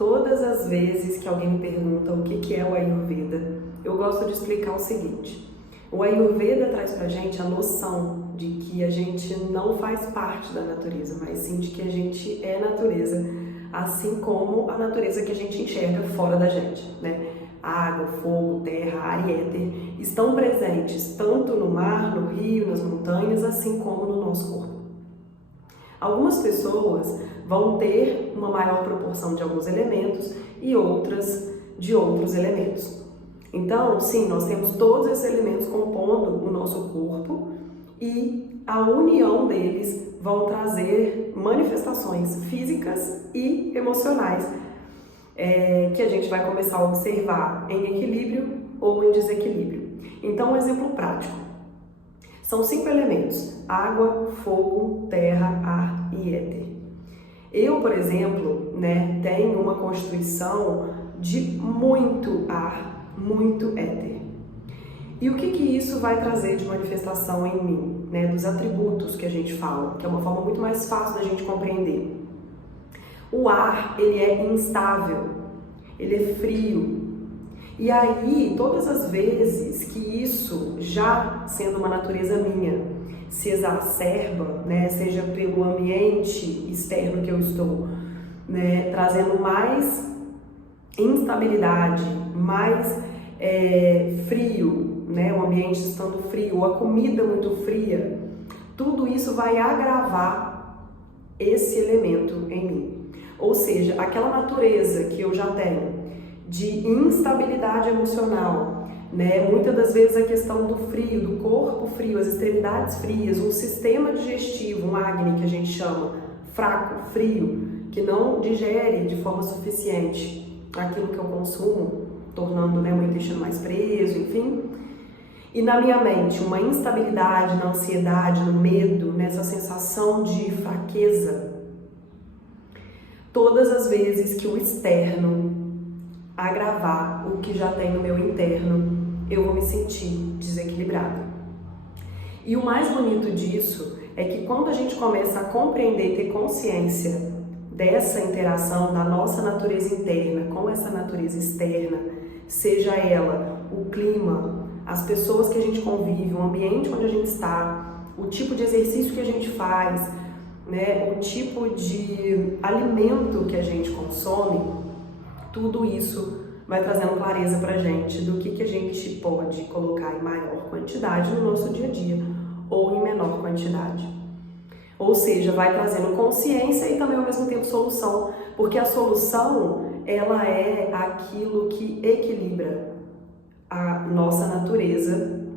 Todas as vezes que alguém me pergunta o que é o Ayurveda, eu gosto de explicar o seguinte. O Ayurveda traz pra gente a noção de que a gente não faz parte da natureza, mas sim de que a gente é natureza, assim como a natureza que a gente enxerga fora da gente, né? Água, fogo, terra, ar e éter estão presentes tanto no mar, no rio, nas montanhas, assim como no nosso corpo. Algumas pessoas vão ter uma maior proporção de alguns elementos e outras de outros elementos. Então, sim, nós temos todos esses elementos compondo o nosso corpo e a união deles vão trazer manifestações físicas e emocionais que a gente vai começar a observar em equilíbrio ou em desequilíbrio. Então, um exemplo prático. São 5 elementos: água, fogo, terra, ar e éter. Eu, por exemplo, tenho uma constituição de muito ar, muito éter. E o que isso vai trazer de manifestação em mim, dos atributos que a gente fala, que é uma forma muito mais fácil da gente compreender. O ar, ele é instável, ele é frio. E aí, todas as vezes que isso, já sendo uma natureza minha, se exacerba, seja pelo ambiente externo que eu estou, trazendo mais instabilidade, mais frio, o ambiente estando frio, ou a comida muito fria, tudo isso vai agravar esse elemento em mim. Ou seja, aquela natureza que eu já tenho de instabilidade emocional, muitas das vezes a questão do frio, do corpo frio, as extremidades frias, um sistema digestivo, um Agni que a gente chama, fraco, frio, que não digere de forma suficiente aquilo que eu consumo, tornando o meu intestino mais preso, enfim. E na minha mente, uma instabilidade, na ansiedade, no medo, nessa sensação de fraqueza. Todas as vezes que o externo agravar o que já tem no meu interno, eu vou me sentir desequilibrada. E o mais bonito disso é que quando a gente começa a compreender e ter consciência dessa interação da nossa natureza interna com essa natureza externa, seja ela o clima, as pessoas que a gente convive, o ambiente onde a gente está, o tipo de exercício que a gente faz, o tipo de alimento que a gente consome, tudo isso vai trazendo clareza pra gente do que a gente pode colocar em maior quantidade no nosso dia a dia ou em menor quantidade. Ou seja, vai trazendo consciência e também ao mesmo tempo solução, porque a solução, ela é aquilo que equilibra a nossa natureza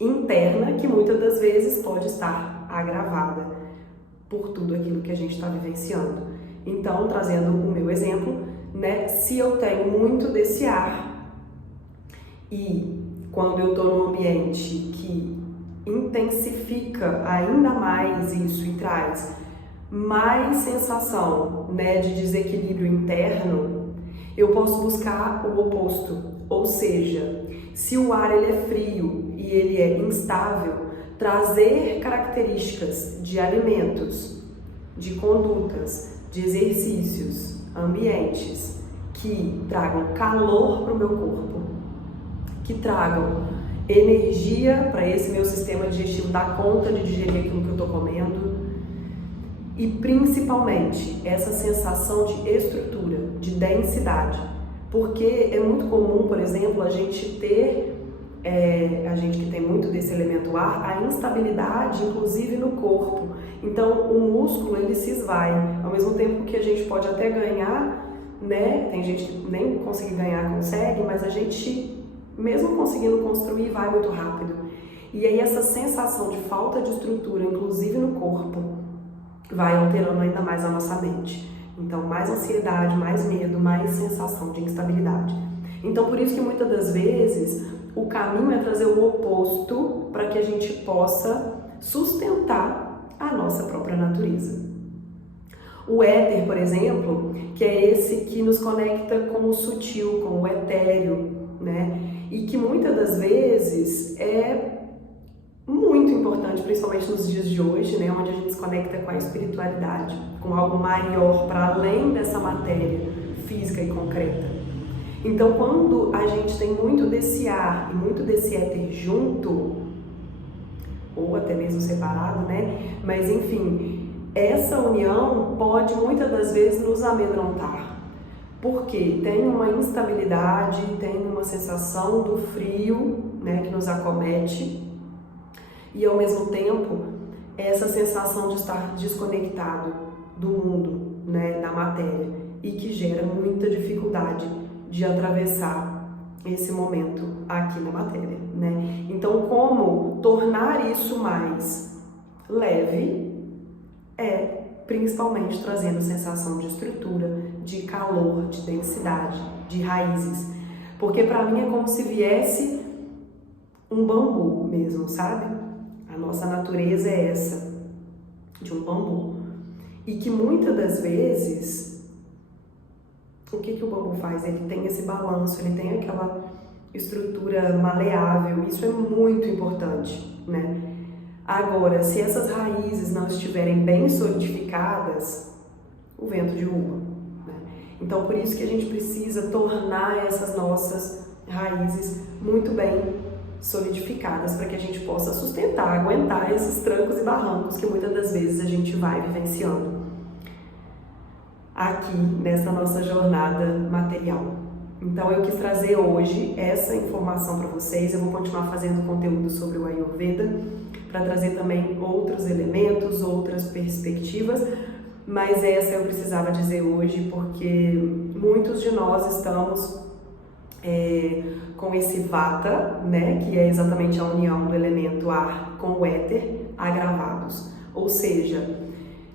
interna, que muitas das vezes pode estar agravada por tudo aquilo que a gente está vivenciando. Então, trazendo o meu exemplo, se eu tenho muito desse ar e quando eu estou num ambiente que intensifica ainda mais isso e traz mais sensação de desequilíbrio interno, eu posso buscar o oposto. Ou seja, se o ar ele é frio e ele é instável, trazer características de alimentos, de condutas, de exercícios, ambientes que tragam calor para o meu corpo, que tragam energia para esse meu sistema digestivo dar conta de digerir aquilo que eu estou comendo e principalmente essa sensação de estrutura, de densidade, porque é muito comum, por exemplo, a gente que tem muito desse elemento ar, a instabilidade, inclusive no corpo. Então, o músculo, ele se esvai. Ao mesmo tempo que a gente pode até ganhar, tem gente que nem conseguir ganhar, consegue, mas a gente, mesmo conseguindo construir, vai muito rápido. E aí, essa sensação de falta de estrutura, inclusive no corpo, vai alterando ainda mais a nossa mente. Então, mais ansiedade, mais medo, mais sensação de instabilidade. Então, por isso que muitas das vezes o caminho é trazer o oposto para que a gente possa sustentar a nossa própria natureza. O éter, por exemplo, que é esse que nos conecta com o sutil, com o etéreo, e que muitas das vezes é muito importante, principalmente nos dias de hoje, onde a gente se conecta com a espiritualidade, com algo maior, para além dessa matéria física e concreta. Então, quando a gente tem muito desse ar e muito desse éter junto, ou até mesmo separado, né? Mas enfim, essa união pode muitas das vezes nos amedrontar. Porque tem uma instabilidade, tem uma sensação do frio, né, que nos acomete, e ao mesmo tempo essa sensação de estar desconectado do mundo, né, da matéria, e que gera muita dificuldade de atravessar esse momento aqui na matéria, né? Então, como tornar isso mais leve é principalmente trazendo sensação de estrutura, de calor, de densidade, de raízes. Porque para mim é como se viesse um bambu mesmo, sabe? A nossa natureza é essa, de um bambu. E que muitas das vezes, o que o bambu faz? Ele tem esse balanço, ele tem aquela estrutura maleável, isso é muito importante, né? Agora, se essas raízes não estiverem bem solidificadas, o vento derruba, né? Então, por isso que a gente precisa tornar essas nossas raízes muito bem solidificadas para que a gente possa sustentar, aguentar esses trancos e barrancos que muitas das vezes a gente vai vivenciando aqui nessa nossa jornada material. Então eu quis trazer hoje essa informação para vocês. Eu vou continuar fazendo conteúdo sobre o Ayurveda para trazer também outros elementos, outras perspectivas, mas essa eu precisava dizer hoje porque muitos de nós estamos com esse Vata, né, que é exatamente a união do elemento ar com o éter, agravados. Ou seja,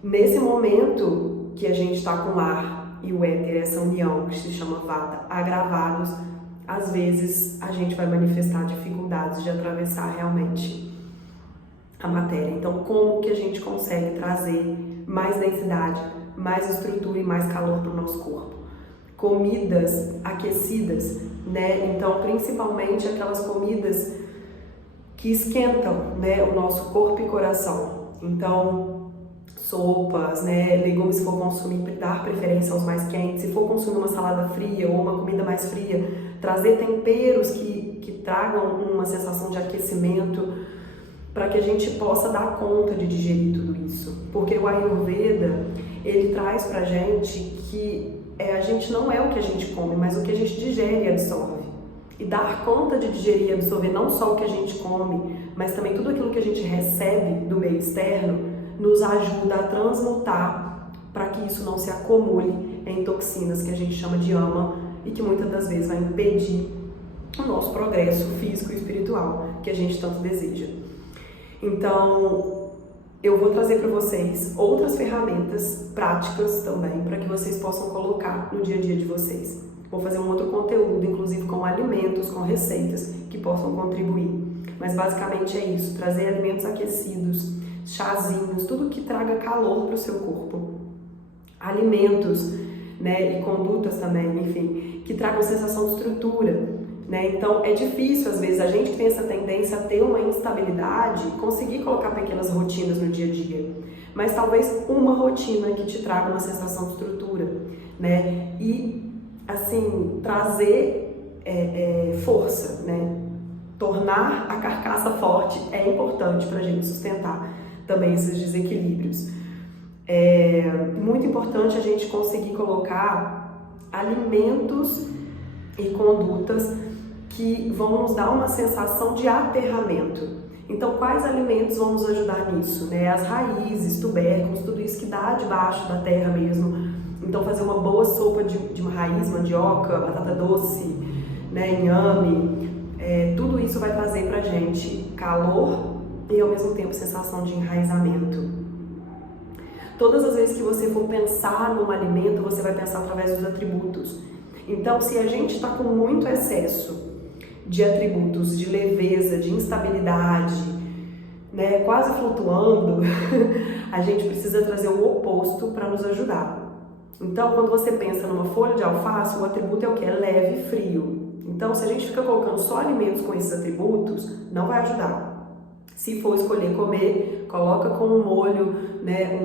nesse momento que a gente está com o ar e o éter, essa união que se chama Vata, agravados, às vezes a gente vai manifestar dificuldades de atravessar realmente a matéria. Então, como que a gente consegue trazer mais densidade, mais estrutura e mais calor para o nosso corpo? Comidas aquecidas, né? Então, principalmente aquelas comidas que esquentam, né, o nosso corpo e coração. Então, sopas, né, legumes, se for consumir, dar preferência aos mais quentes. Se for consumir uma salada fria ou uma comida mais fria, trazer temperos que tragam uma sensação de aquecimento para que a gente possa dar conta de digerir tudo isso. Porque o Ayurveda, ele traz pra gente que a gente não é o que a gente come, mas o que a gente digere e absorve. E dar conta de digerir e absorver não só o que a gente come, mas também tudo aquilo que a gente recebe do meio externo, nos ajuda a transmutar para que isso não se acumule em toxinas que a gente chama de ama e que muitas das vezes vai impedir o nosso progresso físico e espiritual que a gente tanto deseja. Então, eu vou trazer para vocês outras ferramentas práticas também para que vocês possam colocar no dia a dia de vocês. Vou fazer um outro conteúdo, inclusive com alimentos, com receitas que possam contribuir. Mas basicamente é isso, trazer alimentos aquecidos, chazinhos, tudo que traga calor para o seu corpo. Alimentos, né, e condutas também, enfim, que tragam sensação de estrutura. Né? Então é difícil às vezes a gente que tem essa tendência a ter uma instabilidade conseguir colocar pequenas rotinas no dia a dia, mas talvez uma rotina que te traga uma sensação de estrutura, né? E assim trazer força, né? Tornar a carcaça forte é importante para a gente sustentar também esses desequilíbrios. É muito importante a gente conseguir colocar alimentos e condutas que vão nos dar uma sensação de aterramento. Então, quais alimentos vão nos ajudar nisso? Né? As raízes, tubérculos, tudo isso que dá debaixo da terra mesmo. Então, fazer uma boa sopa de uma raiz, mandioca, batata doce, né, inhame, tudo isso vai trazer pra gente calor e, ao mesmo tempo, sensação de enraizamento. Todas as vezes que você for pensar num alimento, você vai pensar através dos atributos. Então, se a gente está com muito excesso de atributos, de leveza, de instabilidade, né, quase flutuando, a gente precisa trazer o oposto para nos ajudar. Então, quando você pensa numa folha de alface, o atributo é o que? É leve e frio. Então, se a gente fica colocando só alimentos com esses atributos, não vai ajudar. Se for escolher comer, coloca com um molho, né,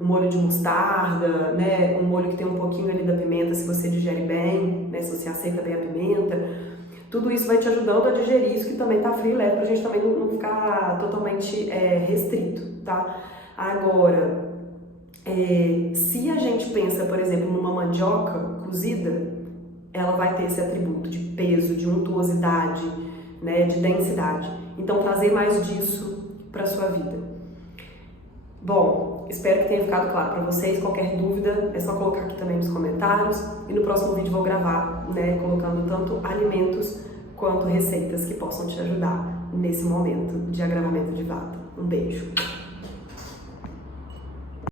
um molho de mostarda, né? Um molho que tem um pouquinho ali da pimenta, se você digere bem, né? Se você aceita bem a pimenta. Tudo isso vai te ajudando a digerir isso, que também tá frio e leve, pra gente também não ficar totalmente restrito, tá? Agora, se a gente pensa, por exemplo, numa mandioca cozida, ela vai ter esse atributo de peso, de untuosidade, né, de densidade. Então, trazer mais disso para sua vida. Bom, espero que tenha ficado claro para vocês. Qualquer dúvida é só colocar aqui também nos comentários. E no próximo vídeo vou gravar, né, colocando tanto alimentos quanto receitas que possam te ajudar nesse momento de agravamento de vata. Um beijo!